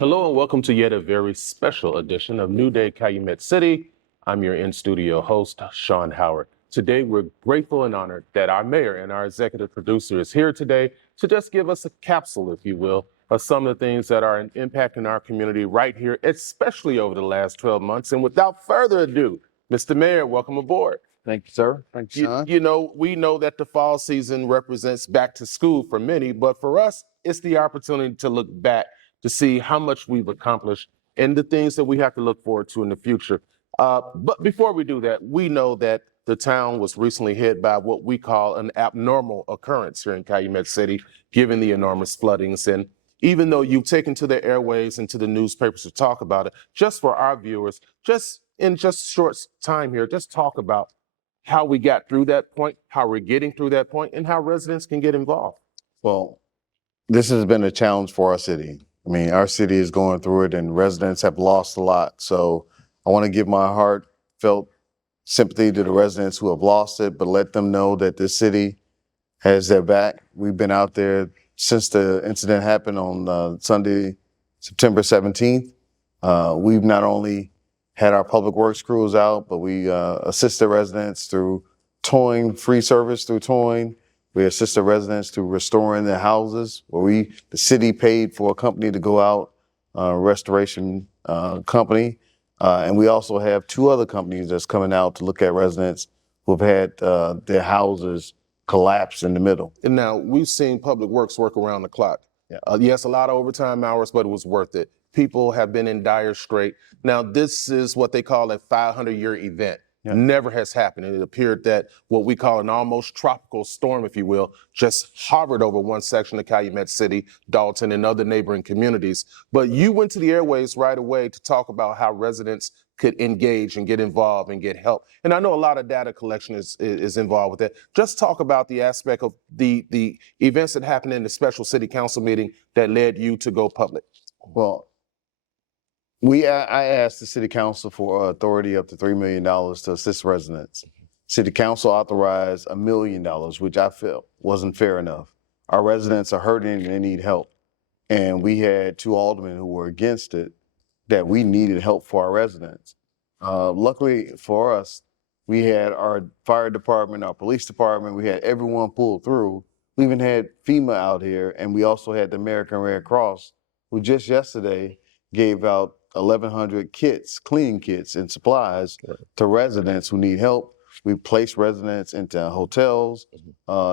Hello and welcome to yet a very special edition of New Day Calumet City. I'm your in-studio host, Sean Howard. Today, we're grateful and honored that our mayor and our executive producer is here today to just give us a capsule, if you will, of some of the things that are impacting our community right here, especially over the last 12 months. And without further ado, Mr. Mayor, welcome aboard. Thank you, sir. Thank you, Sean. We know that the fall season represents back to school for many, but for us, it's the opportunity to look back to see how much we've accomplished and the things that we have to look forward to in the future. But before we do that, we know that the town was recently hit by what we call an abnormal occurrence here in Calumet City, given the enormous floodings. And even though you've taken to the airways and to the newspapers to talk about it, just for our viewers, just in just short time here, just talk about how we got through that point, how we're getting through that point, and how residents can get involved. Well, this has been a challenge for our city. I mean, our city is going through it and residents have lost a lot. So I want to give my heartfelt sympathy to the residents who have lost it, but let them know that this city has their back. We've been out there since the incident happened on Sunday, September 17th. We've not only had our public works crews out, but we assisted residents through towing, free service through towing. We assisted residents through restoring their houses, where the city paid for a company to go out, restoration company. And we also have two other companies that's coming out to look at residents who've had their houses collapse in the middle. And now we've seen public works work around the clock. Yeah. Yes, a lot of overtime hours, but it was worth it. People have been in dire strait. Now, this is what they call a 500-year event. Yeah. Never has happened. And it appeared that what we call an almost tropical storm, if you will, just hovered over one section of Calumet City, Dalton, and other neighboring communities. But you went to the airways right away to talk about how residents could engage and get involved and get help. And I know a lot of data collection is involved with that. Just talk about the aspect of the events that happened in the special city council meeting that led you to go public. Well, I asked the city council for authority up to $3 million to assist residents. City council authorized $1 million, which I felt wasn't fair enough. Our residents are hurting and they need help. And we had two aldermen who were against it, that we needed help for our residents. Luckily for us, we had our fire department, our police department, we had everyone pulled through. We even had FEMA out here, and we also had the American Red Cross, who just yesterday gave out 1,100 kits, cleaning kits and supplies to residents who need help. We place residents into hotels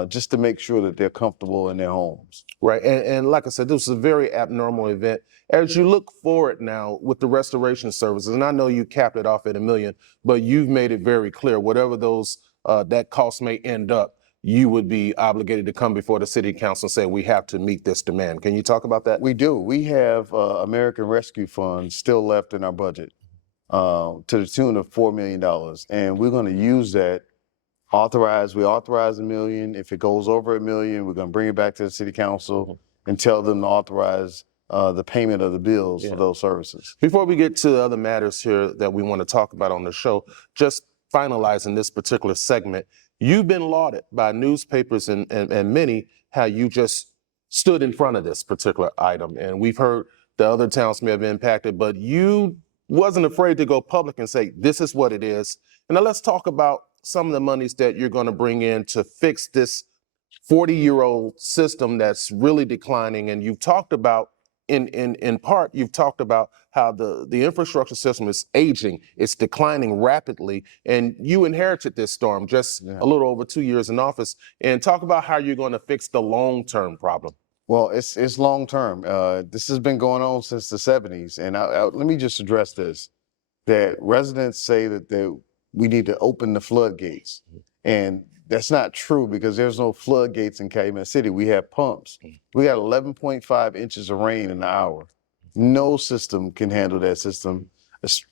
just to make sure that they're comfortable in their homes. Right, and like I said, this is a very abnormal event. As you look forward now with the restoration services, and I know you capped it off at $1 million, but you've made it very clear, whatever those that cost may end up, you would be obligated to come before the city council and say, we have to meet this demand. Can you talk about that? We do. We have American Rescue Funds still left in our budget to the tune of $4 million. And we're going to use that. We authorize $1 million. If it goes over $1 million, we're going to bring it back to the city council and tell them to authorize the payment of the bills for those services. Before we get to the other matters here that we want to talk about on the show, just finalizing this particular segment, you've been lauded by newspapers and many how you just stood in front of this particular item. And we've heard the other towns may have been impacted, but you wasn't afraid to go public and say, this is what it is. And now let's talk about some of the monies that you're going to bring in to fix this 40-year-old system that's really declining. And you've talked about, in part, you've talked about how the infrastructure system is aging, it's declining rapidly, and you inherited this storm just a little over 2 years in office. And talk about how you're going to fix the long-term problem. Well, it's long-term. This has been going on since the 70s. And let me just address this, that residents say that we need to open the floodgates. And that's not true, because there's no floodgates in Calumet City. We have pumps. We got 11.5 inches of rain in an hour. No system can handle that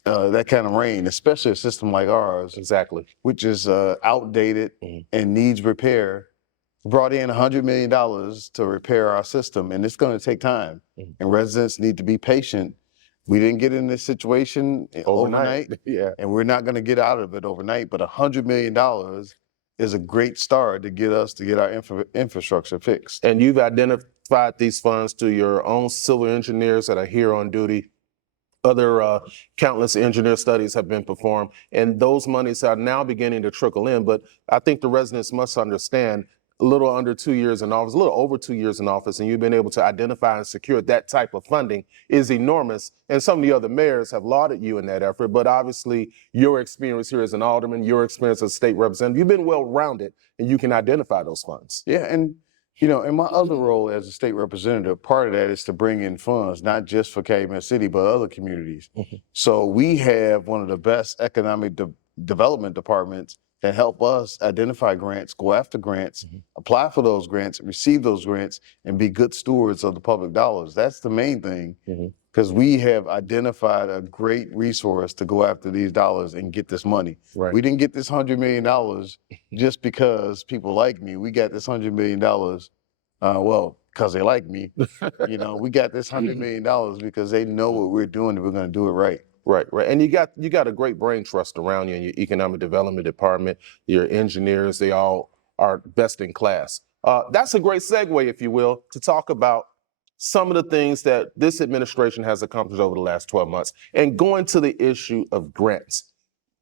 that kind of rain, especially a system like ours. Exactly. Which is outdated and needs repair. We brought in $100 million to repair our system, and it's going to take time. And residents need to be patient. We didn't get in this situation overnight. And we're not going to get out of it overnight, but $100 million is a great start to get our infrastructure fixed. And you've identified identified these funds to your own civil engineers that are here on duty. Other countless engineer studies have been performed, and those monies are now beginning to trickle in. But I think the residents must understand, a little under 2 years in office, a little over 2 years in office, and you've been able to identify and secure that type of funding is enormous. And some of the other mayors have lauded you in that effort. But obviously, your experience here as an alderman, your experience as a state representative, you've been well-rounded, and you can identify those funds. Yeah, and in my other role as a state representative, part of that is to bring in funds, not just for Calumet City, but other communities. So we have one of the best economic development departments that help us identify grants, go after grants, apply for those grants, receive those grants, and be good stewards of the public dollars. That's the main thing, because we have identified a great resource to go after these dollars and get this money. Right. We didn't get this $100 million just because people like me. We got this $100 million, because they like me. We got this $100 million because they know what we're doing and we're going to do it right. Right. And you got a great brain trust around you in your economic development department, your engineers, they all are best in class. That's a great segue, if you will, to talk about some of the things that this administration has accomplished over the last 12 months. And going to the issue of grants.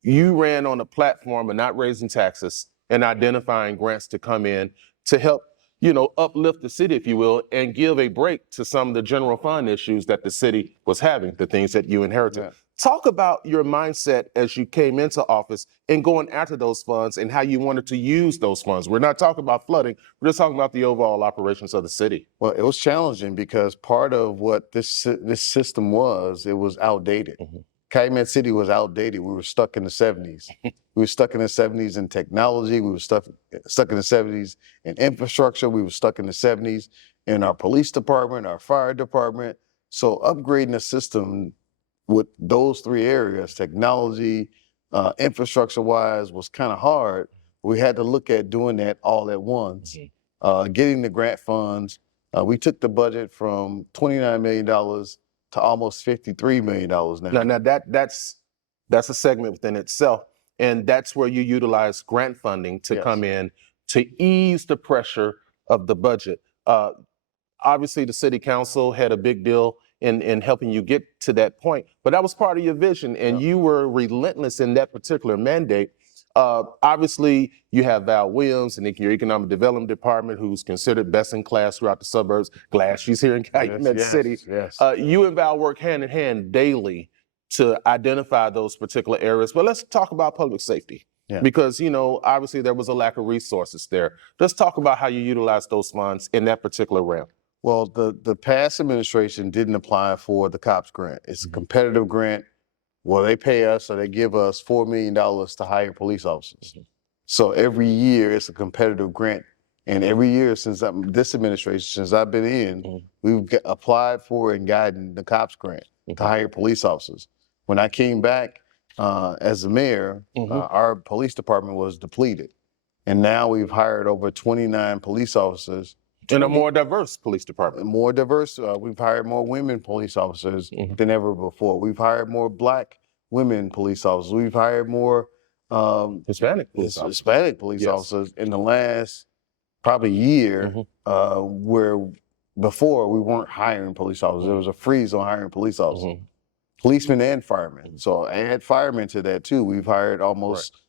You ran on a platform of not raising taxes and identifying grants to come in to help, uplift the city, if you will, and give a break to some of the general fund issues that the city was having, the things that you inherited. Yeah. Talk about your mindset as you came into office and going after those funds and how you wanted to use those funds. We're not talking about flooding. We're just talking about the overall operations of the city. Well, it was challenging because part of what this system was, it was outdated. Calumet City was outdated. We were stuck in the 70s. We were stuck in the 70s in technology. We were stuck in the 70s in infrastructure. We were stuck in the 70s in our police department, our fire department. So upgrading the system with those three areas, technology, infrastructure-wise, was kind of hard. We had to look at doing that all at once. Getting the grant funds, we took the budget from $29 million to almost $53 million now. Now that's a segment within itself, and that's where you utilize grant funding to come in to ease the pressure of the budget. Obviously, the city council had a big deal in helping you get to that point, but that was part of your vision, and you were relentless in that particular mandate. Obviously, you have Val Williams in your economic development department, who's considered best in class throughout the suburbs. Glad she's here in Calumet City. You and Val work hand in hand daily to identify those particular areas. But let's talk about public safety. Because, obviously there was a lack of resources there. Let's talk about how you utilize those funds in that particular realm. Well, the past administration didn't apply for the COPS grant. It's a competitive grant. Well, they pay us, or they give us $4 million to hire police officers. So every year it's a competitive grant. And every year since this administration, since I've been in, we've applied for and gotten the COPS grant to hire police officers. When I came back as the mayor, our police department was depleted. And now we've hired over 29 police officers. In a more diverse police department. More diverse. We've hired more women police officers than ever before. We've hired more Black women police officers. We've hired more Hispanic police officers in the last probably year, where before we weren't hiring police officers. There was a freeze on hiring police officers, policemen and firemen. So add firemen to that too. We've hired almost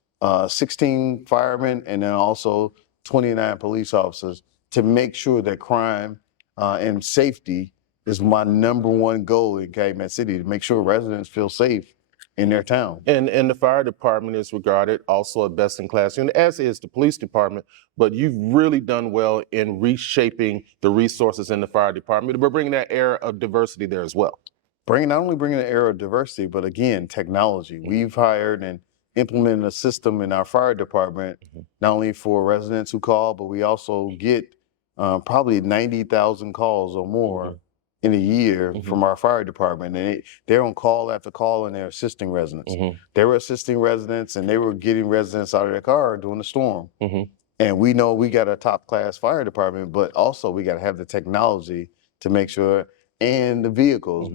16 firemen and then also 29 police officers to make sure that crime and safety is my number one goal in Calumet City, to make sure residents feel safe in their town. And the fire department is regarded also a best in class unit, as is the police department, but you've really done well in reshaping the resources in the fire department. We're bringing that air of diversity there as well. Not only bringing an air of diversity, but again, technology. We've hired and implemented a system in our fire department, not only for residents who call, but we also get probably 90,000 calls or more in a year from our fire department. And they're on call after call and they're assisting residents. They were assisting residents and they were getting residents out of their car during the storm. And we know we got a top class fire department, but also we got to have the technology to make sure, and the vehicles.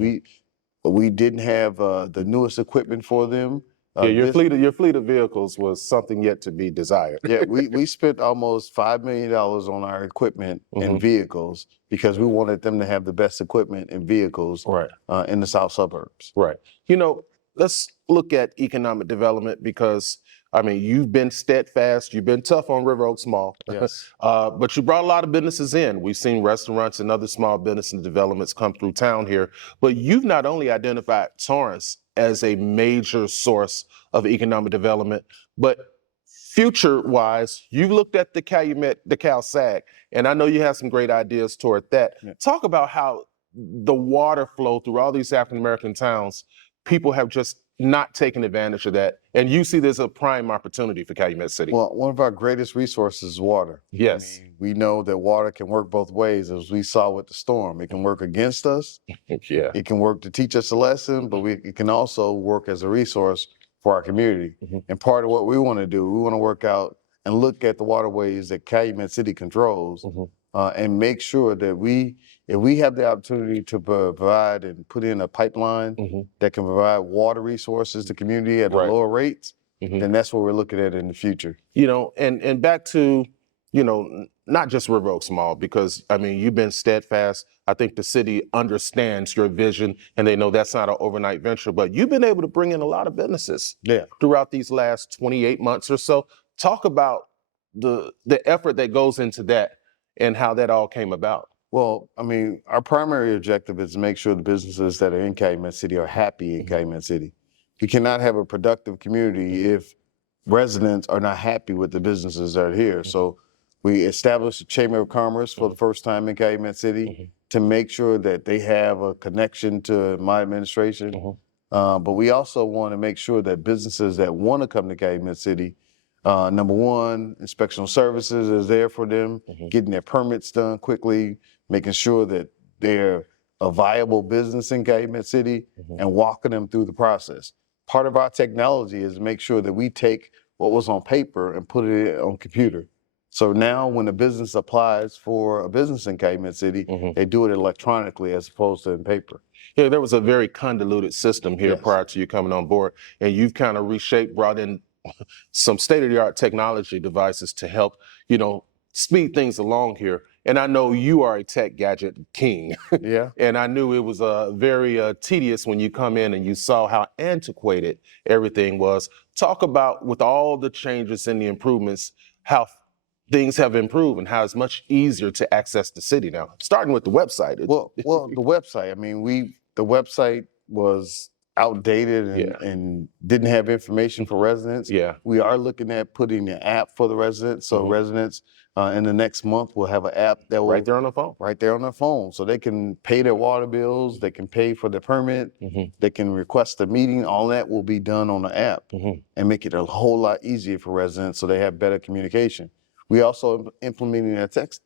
We didn't have the newest equipment for them. Yeah, your This, fleet of vehicles was something yet to be desired. yeah, we spent almost $5 million on our equipment and Mhm. vehicles because we wanted them to have the best equipment and vehicles Right. in the south suburbs. Right. You know, let's look at economic development because, I mean, you've been steadfast, you've been tough on River Oaks Mall, Yes. but you brought a lot of businesses in. We've seen restaurants and other small business and developments come through town here, but you've not only identified Torrance as a major source of economic development, but future-wise, you've looked at the Calumet, the CalSag, and I know you have some great ideas toward that. Yeah. Talk about how the water flow through all these African American towns, people have just not taken advantage of that. And you see there's a prime opportunity for Calumet City. Well, one of our greatest resources is water. Yes. I mean, we know that water can work both ways, as we saw with the storm. It can work against us. Yeah. It can work to teach us a lesson, but it can also work as a resource for our community. Mhm. And part of what we want to do, we want to work out and look at the waterways that Calumet City controls Mhm. and make sure that if we have the opportunity to provide and put in a pipeline Mhm. that can provide water resources to the community at Right. lower rates, Mhm. then that's what we're looking at in the future. You know, and back to, you know, not just River Oaks Mall, because I mean, you've been steadfast. I think the city understands your vision and they know that's not an overnight venture, but you've been able to bring in a lot of businesses Yeah. throughout these last 28 months or so. Talk about the effort that goes into that and how that all came about. Well, I mean, our primary objective is to make sure the businesses that are in Calumet City are happy in Mhm. Calumet City. You cannot have a productive community if residents are not happy with the businesses that are here. So we established a Chamber of Commerce for the first time in Calumet City Mhm. to make sure that they have a connection to my administration. Mhm. But we also want to make sure that businesses that want to come to Calumet City, number one, inspectional services is there for them, Mhm. getting their permits done quickly, making sure that they're a viable business in Calumet City Mhm. and walking them through the process. Part of our technology is to make sure that we take what was on paper and put it on computer. So now when a business applies for a business in Calumet City, Mhm. they do it electronically as opposed to in paper. Yeah, there was a very convoluted system here Yes. prior to you coming on board, and you've kind of reshaped, brought in some state-of-the-art technology devices to help, you know, speed things along here. And I know you are a tech gadget king, Yeah. and I knew it was very tedious when you come in and you saw how antiquated everything was. Talk about, with all the changes and the improvements, how things have improved and how it's much easier to access the city now. Starting with the website. Well, the website. I mean, the website was outdated Yeah. and didn't have information for residents. Yeah. We are looking at putting an app for the residents, so Mhm. residents in the next month will have an app that will Right there on the phone. right there on their phone, so they can pay their water bills, they can pay for their permit, Mhm. they can request a meeting. All that will be done on the app Mhm. and make it a whole lot easier for residents, so they have better communication. We also implementing a text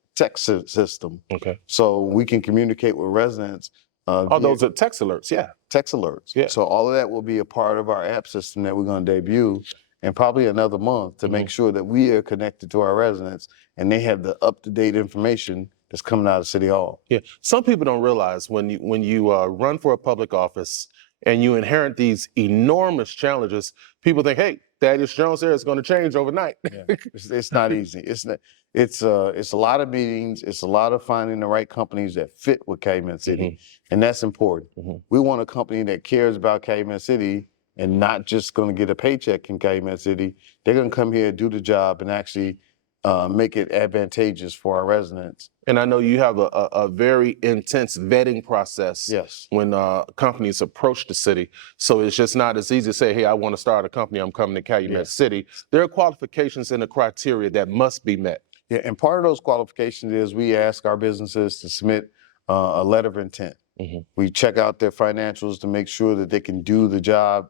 system, Okay. so we can communicate with residents. Oh, Via those are text alerts. Yeah. text alerts. Yeah. So all of that will be a part of our app system that we're going to debut in probably another month to make sure that we are connected to our residents and they have the up-to-date information that's coming out of City Hall. Yeah. Some people don't realize when you run for a public office and you inherit these enormous challenges, people think, hey, Thaddeus Jones there is going to change overnight. Yeah. It's not easy. It's not. It's a lot of meetings. It's a lot of finding the right companies that fit with Calumet City, and that's important. Mhm. We want a company that cares about Calumet City and not just going to get a paycheck in Calumet City. They're going to come here, do the job, and actually make it advantageous for our residents. And I know you have a very intense vetting process Yes. when companies approach the city. So it's just not as easy to say, hey, I want to start a company, I'm coming to Calumet Yeah. City. There are qualifications and the criteria that must be met. Yeah, and part of those qualifications is we ask our businesses to submit a letter of intent. Mhm. We check out their financials to make sure that they can do the job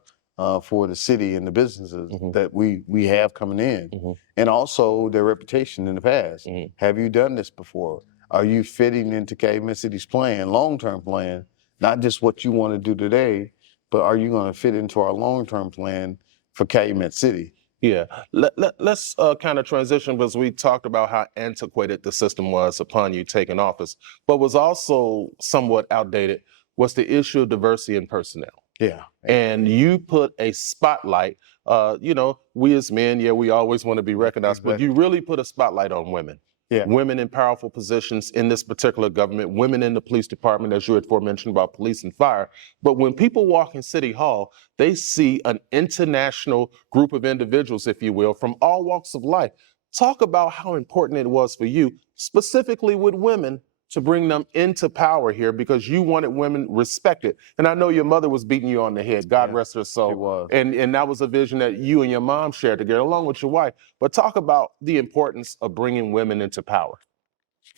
for the city and the businesses Mhm. that we have coming in, Mhm. and also their reputation in the past. Mhm. Have you done this before? Are you fitting into Calumet City's plan, long-term plan, not just what you want to do today, but are you going to fit into our long-term plan for Calumet City? Yeah, let's kind of transition because we talked about how antiquated the system was upon you taking office, but was also somewhat outdated was the issue of diversity in personnel. Yeah. And you put a spotlight, we as men, we always want to be recognized, but you really put a spotlight on women. Yeah. Women in powerful positions in this particular government, women in the police department, as you had aforementioned about police and fire. But when people walk in City Hall, they see an international group of individuals, if you will, from all walks of life. Talk about how important it was for you, specifically with women, to bring them into power here because you wanted women respected. And I know your mother was beating you on the head, God rest her soul. She was. And that was a vision that you and your mom shared together, along with your wife. But talk about the importance of bringing women into power.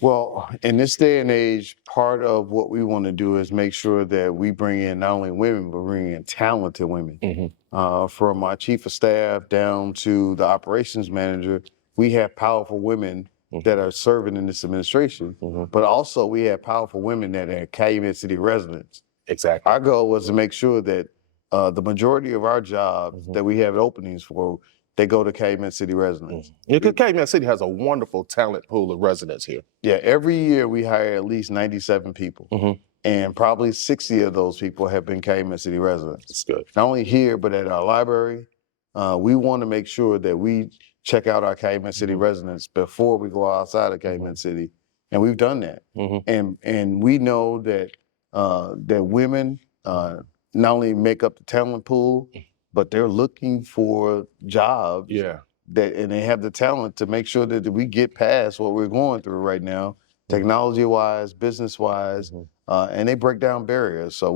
Well, in this day and age, part of what we want to do is make sure that we bring in not only women, but bring in talented women. From our chief of staff down to the operations manager, we have powerful women that are serving in this administration, but also we have powerful women that are Calumet City residents. Exactly. Our goal was to make sure that the majority of our jobs that we have openings for, they go to Calumet City residents. Because Calumet City has a wonderful talent pool of residents here. Yeah, every year we hire at least 97 people. And probably 60 of those people have been Calumet City residents. That's good. Not only here, but at our library. We want to make sure that we check out our Calumet City residents before we go outside of Calumet City. And we've done that. And we know that that women not only make up the talent pool, but they're looking for jobs. And they have the talent to make sure that we get past what we're going through right now, technology-wise, business-wise, and they break down barriers. So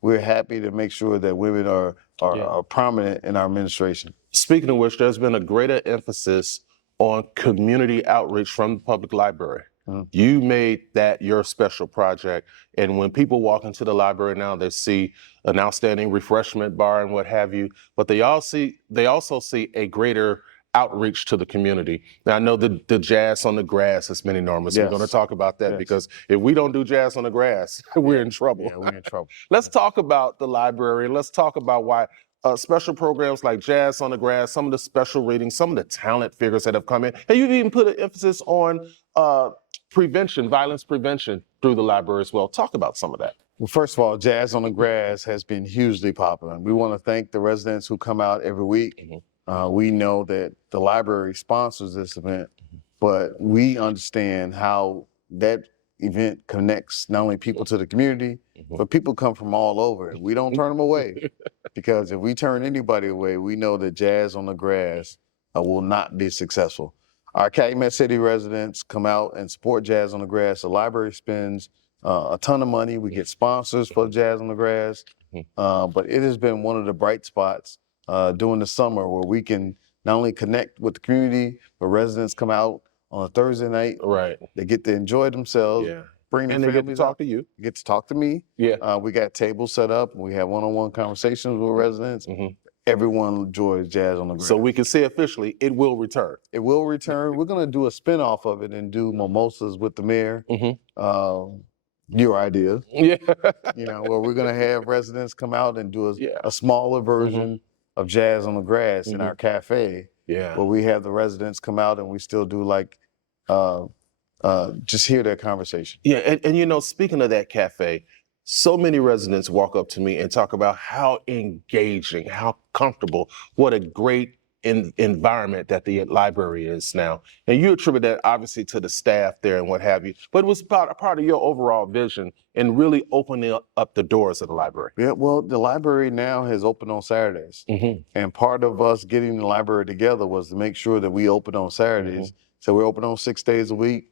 we're happy to make sure that women are prominent in our administration. Speaking of which, there's been a greater emphasis on community outreach from the public library. You made that your special project. And when people walk into the library now, they see an outstanding refreshment bar and what have you, but they also see a greater outreach to the community. Now, I know the jazz on the grass has been enormous. We're going to talk about that because if we don't do jazz on the grass, we're in trouble. Yeah, we're in trouble. Let's talk about the library. Let's talk about why special programs like Jazz on the Grass, some of the special readings, some of the talent figures that have come in. And you've even put an emphasis on prevention, violence prevention through the library as well. Talk about some of that. Well, first of all, Jazz on the Grass has been hugely popular. We want to thank the residents who come out every week. We know that the library sponsors this event, but we understand how that event connects not only people to the community, but people come from all over. We don't turn them away because if we turn anybody away, we know that Jazz on the Grass will not be successful. Our Calumet City residents come out and support Jazz on the Grass. The library spends a ton of money. We get sponsors for Jazz on the Grass, but it has been one of the bright spots during the summer where we can not only connect with the community, but residents come out on a Thursday night. They get to enjoy themselves. Bring their and they get to families talk out. to you. Get to talk to me. We got tables set up. We have one-on-one conversations with residents. Everyone enjoys Jazz on the Grass. So we can say officially, it will return. It will return. We're going to do a spinoff of it and do mimosas with the mayor. Your idea. Where we're going to have residents come out and do a smaller version of Jazz on the Grass in our cafe. Where we have the residents come out and we still do like just hear their conversation. And speaking of that cafe, so many residents walk up to me and talk about how engaging, how comfortable, what a great environment that the library is now. And you attribute that obviously to the staff there and what have you, but it was a part of your overall vision in really opening up the doors of the library. Yeah, well, the library now has opened on Saturdays. And part of us getting the library together was to make sure that we open on Saturdays. So we're open on 6 days a week.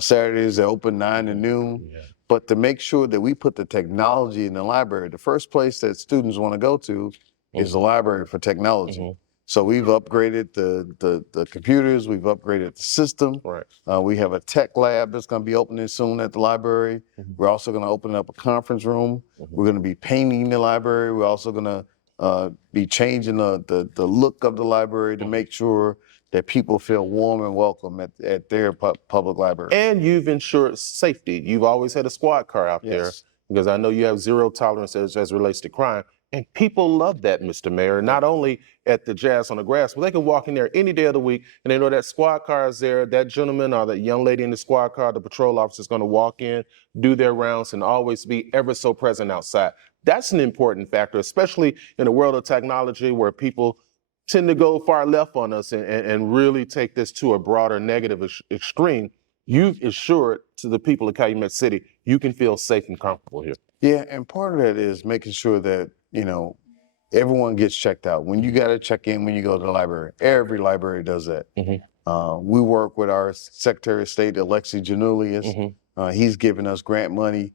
Saturdays they're open 9 to noon. But to make sure that we put the technology in the library, the first place that students want to go to is the library for technology. So we've upgraded the computers, we've upgraded the system. We have a tech lab that's going to be opening soon at the library. We're also going to open up a conference room. We're going to be painting the library. We're also going to be changing the look of the library to make sure that people feel warm and welcome at their public library. And you've ensured safety. You've always had a squad car out there because I know you have zero tolerance as relates to crime. And people love that, Mr. Mayor, not only at the Jazz on the Grass, but they can walk in there any day of the week and they know that squad car is there, that gentleman or that young lady in the squad car, the patrol officer is going to walk in, do their rounds, and always be ever so present outside. That's an important factor, especially in the world of technology where people tend to go far left on us and really take this to a broader negative extreme. You've assured to the people of Calumet City, you can feel safe and comfortable here. Yeah, and part of that is making sure that, everyone gets checked out. When you got to check in when you go to the library, every library does that. We work with our Secretary of State, Alexi Janulius. He's giving us grant money.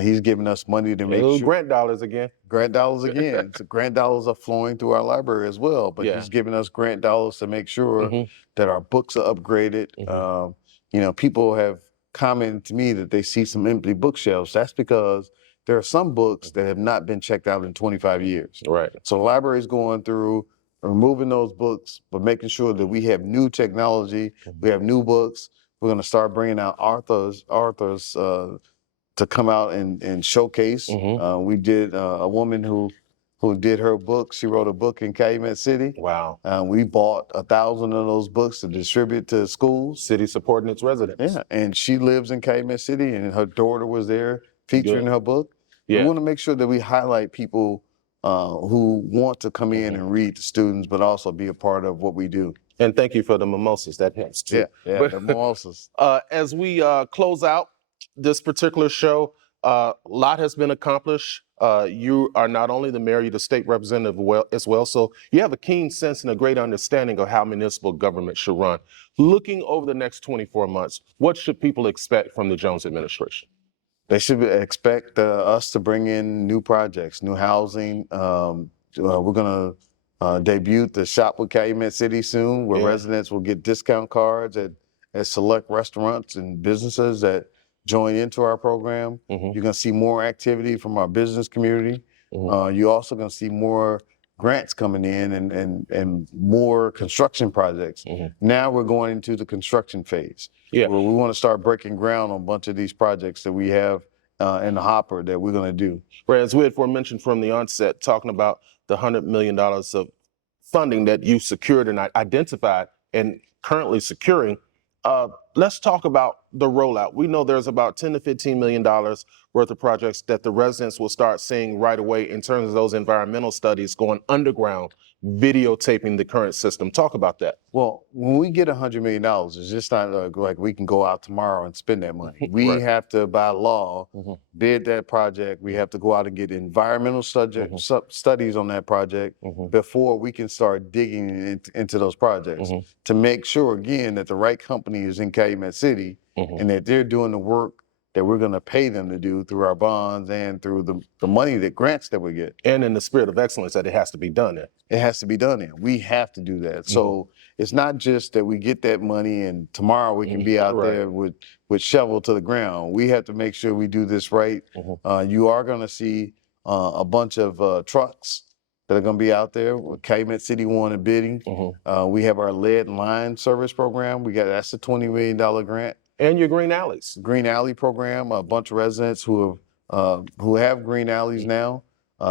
He's giving us money to make sure. Grant dollars again. Grant dollars again. So grant dollars are flowing through our library as well, but he's giving us grant dollars to make sure that our books are upgraded. People have commented to me that they see some empty bookshelves. That's because there are some books that have not been checked out in 25 years. Right. So the library is going through removing those books, but making sure that we have new technology, we have new books. We're going to start bringing out authors to come out and showcase. We did a woman who did her book. She wrote a book in Calumet City. Wow. We bought 1,000 of those books to distribute to schools. City supporting its residents. Yeah, and she lives in Calumet City, and her daughter was there featuring her book. We want to make sure that we highlight people who want to come in and read to students, but also be a part of what we do. And thank you for the mimosas. That helps too. Yeah, But, the mimosas. As we close out this particular show, a lot has been accomplished. You are not only the mayor, you're the state representative as well. So you have a keen sense and a great understanding of how municipal government should run. Looking over the next 24 months, what should people expect from the Jones administration? They should expect us to bring in new projects, new housing. We're going to debut the Shop with Calumet City soon, where residents will get discount cards at select restaurants and businesses that join into our program. You're going to see more activity from our business community. You're also going to see more grants coming in and more construction projects. Now we're going into the construction phase. Where we want to start breaking ground on a bunch of these projects that we have in the hopper that we're going to do. Right, as we had mentioned from the onset, talking about the $100 million of funding that you secured and identified and currently securing. Let's talk about the rollout. We know there's about $10 to $15 million worth of projects that the residents will start seeing right away in terms of those environmental studies going underground, videotaping the current system. Talk about that. Well, when we get $100 million, it's just not like we can go out tomorrow and spend that money. We have to, by law, bid that project. We have to go out and get environmental studies on that project before we can start digging into those projects to make sure, again, that the right company is in Calumet City and that they're doing the work that we're going to pay them to do through our bonds and through the money, that grants that we get. And in the spirit of excellence that it has to be done in. It has to be done in. We have to do that. So it's not just that we get that money and tomorrow we can be out there with shovel to the ground. We have to make sure we do this right. You are going to see a bunch of trucks that are going to be out there with Calumet City wanting bidding. We have our lead line service program. That's a $20 million grant. And your green alleys. Green alley program, a bunch of residents who have green alleys now,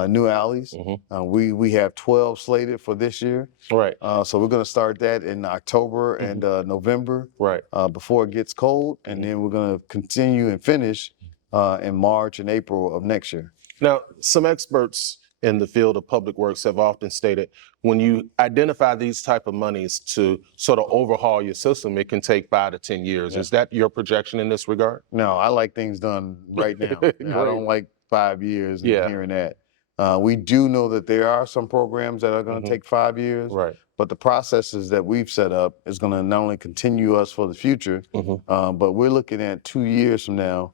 new alleys. We have 12 slated for this year. Right. So we're going to start that in October and November. Right. Before it gets cold, and then we're going to continue and finish in March and April of next year. Now, some experts in the field of public works have often stated when you identify these type of monies to sort of overhaul your system, it can take 5 to 10 years. Is that your projection in this regard? No, I like things done right now. I don't like 5 years and hearing that. We do know that there are some programs that are going to take 5 years, but the processes that we've set up is going to not only continue us for the future, but we're looking at 2 years from now,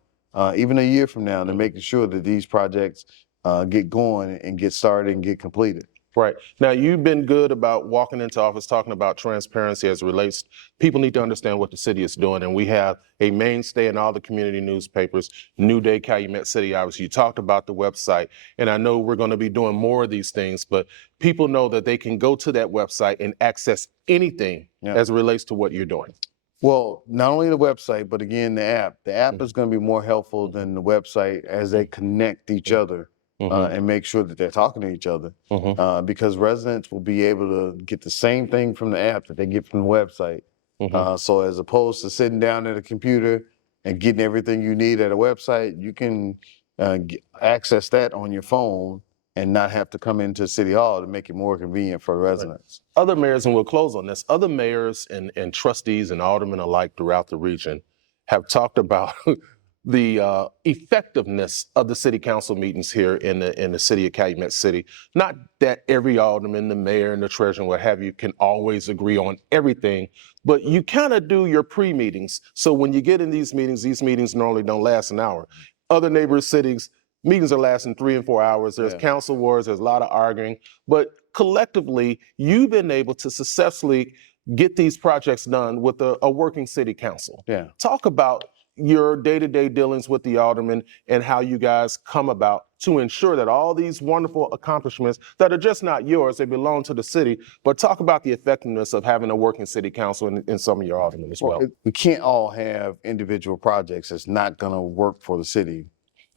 even a year from now, to making sure that these projects get going and get started and get completed. Right. Now, you've been good about walking into office, talking about transparency as it relates. People need to understand what the city is doing, and we have a mainstay in all the community newspapers, New Day, Calumet City, obviously. You talked about the website, and I know we're going to be doing more of these things, but people know that they can go to that website and access anything as it relates to what you're doing. Well, not only the website, but again, the app. The app is going to be more helpful than the website as they connect each other and make sure that they're talking to each other, because residents will be able to get the same thing from the app that they get from the website. So as opposed to sitting down at a computer and getting everything you need at a website, you can access that on your phone and not have to come into City Hall to make it more convenient for the residents. Other mayors, and we'll close on this, other mayors and trustees and aldermen alike throughout the region have talked about the effectiveness of the city council meetings here in the city of Calumet City. Not that every alderman, the mayor, and the treasurer, and what have you, can always agree on everything, but you kind of do your pre-meetings. So when you get in these meetings normally don't last an hour. Other neighboring cities, meetings are lasting 3 and 4 hours. There's council wars, there's a lot of arguing, but collectively, you've been able to successfully get these projects done with a working city council. Talk about your day-to-day dealings with the aldermen and how you guys come about to ensure that all these wonderful accomplishments that are just not yours, they belong to the city, but talk about the effectiveness of having a working city council and some of your aldermen as well. We can't all have individual projects that's not gonna work for the city.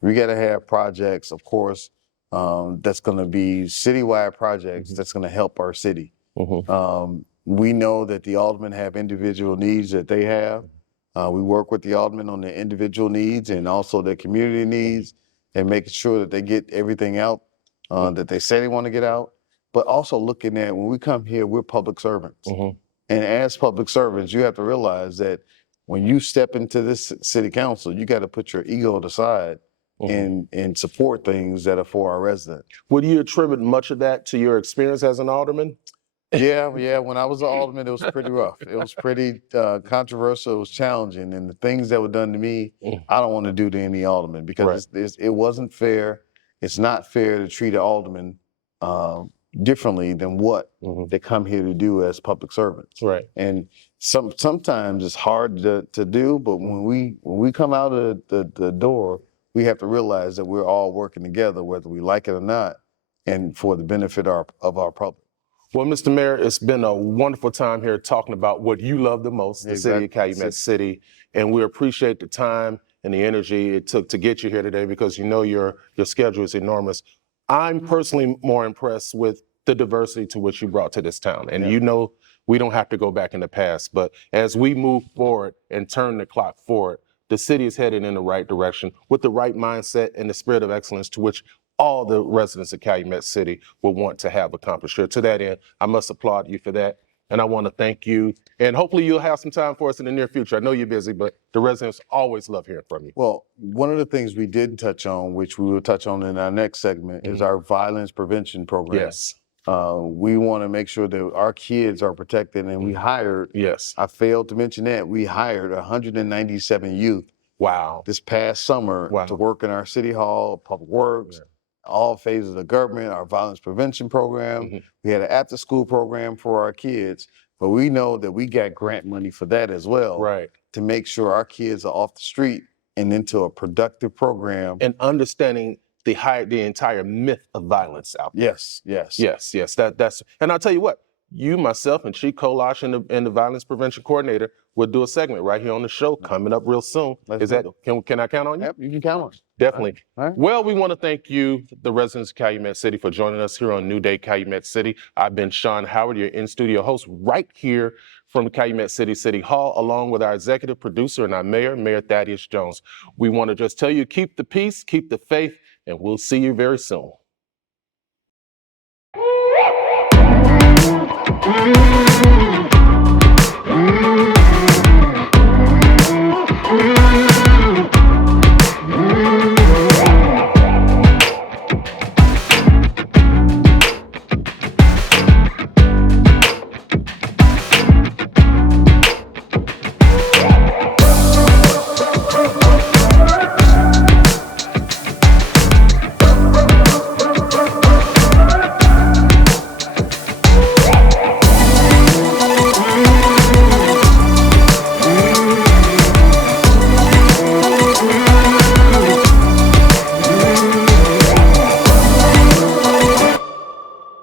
We gotta have projects, of course, that's gonna be citywide projects that's gonna help our city. We know that the aldermen have individual needs that they have. We work with the aldermen on their individual needs and also their community needs and making sure that they get everything out that they say they want to get out. But also looking at when we come here, we're public servants. And as public servants, you have to realize that when you step into this city council, you got to put your ego aside and support things that are for our residents. Would you attribute much of that to your experience as an alderman? Yeah. When I was an alderman, it was pretty rough. It was pretty controversial. It was challenging. And the things that were done to me, I don't want to do to any alderman because it wasn't fair. It's not fair to treat an alderman differently than what they come here to do as public servants. And sometimes it's hard to do, but when we come out of the door, we have to realize that we're all working together, whether we like it or not, and for the benefit of our public. Well, Mr. Mayor, it's been a wonderful time here talking about what you love the most, the city of Calumet City. And we appreciate the time and the energy it took to get you here today because you know your schedule is enormous. I'm personally more impressed with the diversity to which you brought to this town. And you know, we don't have to go back in the past, but as we move forward and turn the clock forward, the city is headed in the right direction with the right mindset and the spirit of excellence to which all the residents of Calumet City will want to have accomplished here. To that end, I must applaud you for that. And I want to thank you. And hopefully you'll have some time for us in the near future. I know you're busy, but the residents always love hearing from you. Well, one of the things we didn't touch on, which we will touch on in our next segment, is our violence prevention program. We want to make sure that our kids are protected, and we hired, I failed to mention that, we hired 197 youth this past summer to work in our city hall, public works, all phases of government, our violence prevention program. We had an after-school program for our kids, but we know that we got grant money for that as well to make sure our kids are off the street and into a productive program. And understanding the entire myth of violence out there. Yes. That's, and I'll tell you what, you, myself, and Chief Kolash and the Violence Prevention Coordinator will do a segment right here on the show coming up real soon. Can I count on you? Yep, you can count on us. Definitely. All right. Well, we want to thank you, the residents of Calumet City, for joining us here on New Day Calumet City. I've been Sean Howard, your in-studio host right here from Calumet City Hall, along with our executive producer and our mayor, Mayor Thaddeus Jones. We want to just tell you, keep the peace, keep the faith, and we'll see you very soon.